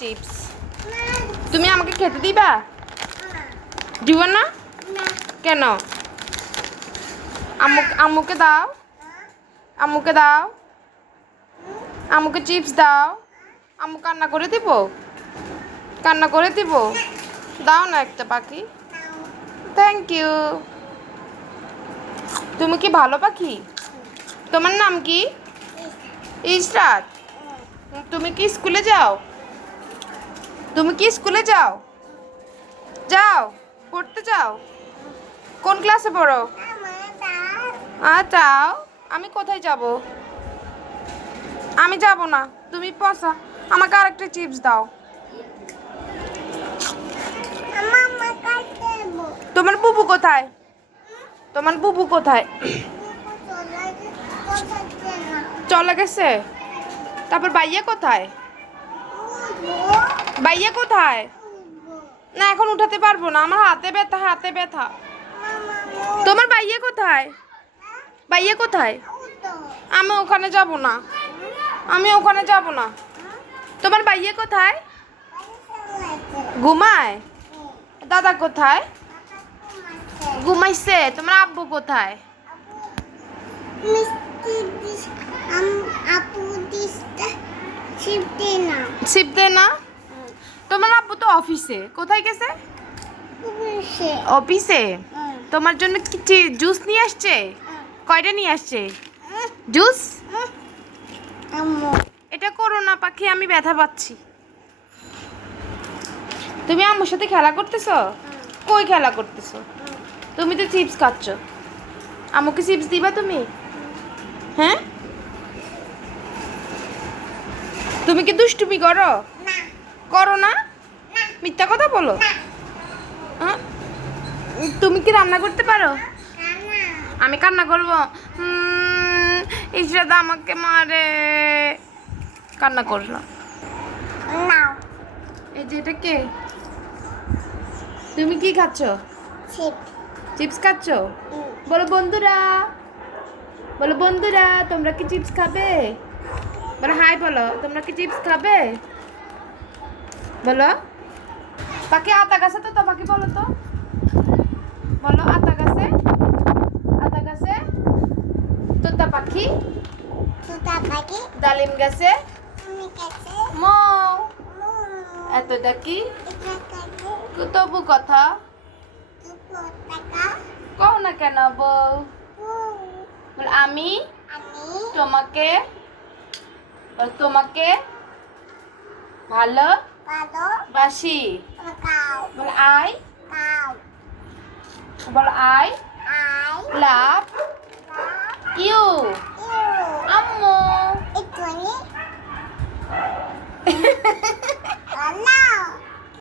Chips তুমি আমাকে খেতে দিবা? দিব না? কেন? আম্মুকে দাও। আম্মুকে দাও। আম্মুকে চিপস দাও। আম্মু কান্না করে দিব? কান্না করে দিব? দাও না একটা পাখি। থ্যাংক ইউ তুমি কি ভালো পাখি? তোমার নাম কি? ইসরাত তুমি কি স্কুলে যাও? তুমি কি স্কুলে যাও? যাও পড়তে যাও। কোন ক্লাসে পড়ো? আর যাও আমি কোথায় যাব? আমি যাব না। তুমি পসা আমাকে আরেকটা চিপস দাও। তোমার বুবু কোথায়? তোমার বুবু কোথায়? চলে গেছে? তারপর বাইয়া কোথায়? বাইয়া কোথায়? না, এখন উঠাতে পারব না। আমার হাতে ব্যথা হাতে ব্যথা। তোমার বাইয়া কোথায়? বাইয়া কোথায়? আমি ওখানে যাব না। আমি ওখানে যাব না। তোমার বাইয়া কোথায়? ঘুমায়? দাদা কোথায়? ঘুমাইছে। তোমার আব্বু কোথায়? না শিবদে না তোমার আব্বু তো অফিসে কোথায় গেছে? অফিসে তোমার জন্য কি জুস নিয়ে আসছে? কয়টা নিয়ে আসছে? জুস এটা করো না পাখি আমি ব্যথা পাচ্ছি। তুমি আম্মুর সাথে খেলা করতেছো? কই খেলা করতেছো? তুমি তো চিপস খাচ্ছ। আম্মুকে চিপস দিবা তুমি? হ্যাঁ? তুমি কি দুষ্টুমি করো? করো না? মিথ্যা কথা বলো। হ্যাঁ? তুমি কি রান্না করতে পারো? আমি কান্না করব। ইসরাত আমাকে মারে। কান্না করল এই যে এটা কে? তুমি কি খাচ্ছ? চিপস। খাচ্ছ? বলো বন্ধুরা। বলো বন্ধুরা তোমরা কি চিপস খাবে? বলো হাই বলো তোমরা কি চিপস খাবে? বলো। পাখি আতা গাছে তো তোমাকে বলো তো। বলো আতা গাছে? আতা গাছে? তোতা পাখি? সুতা পাখি। ডালিম গাছে? মৌ। এতটা কি? তবু কথা। কও না কেন বউ বল আমি? আমি? তোমাকে? তোমাকে ভালো পাদো বাসি কাও বল আই কাও বল I I love you you আম্মু এটুনি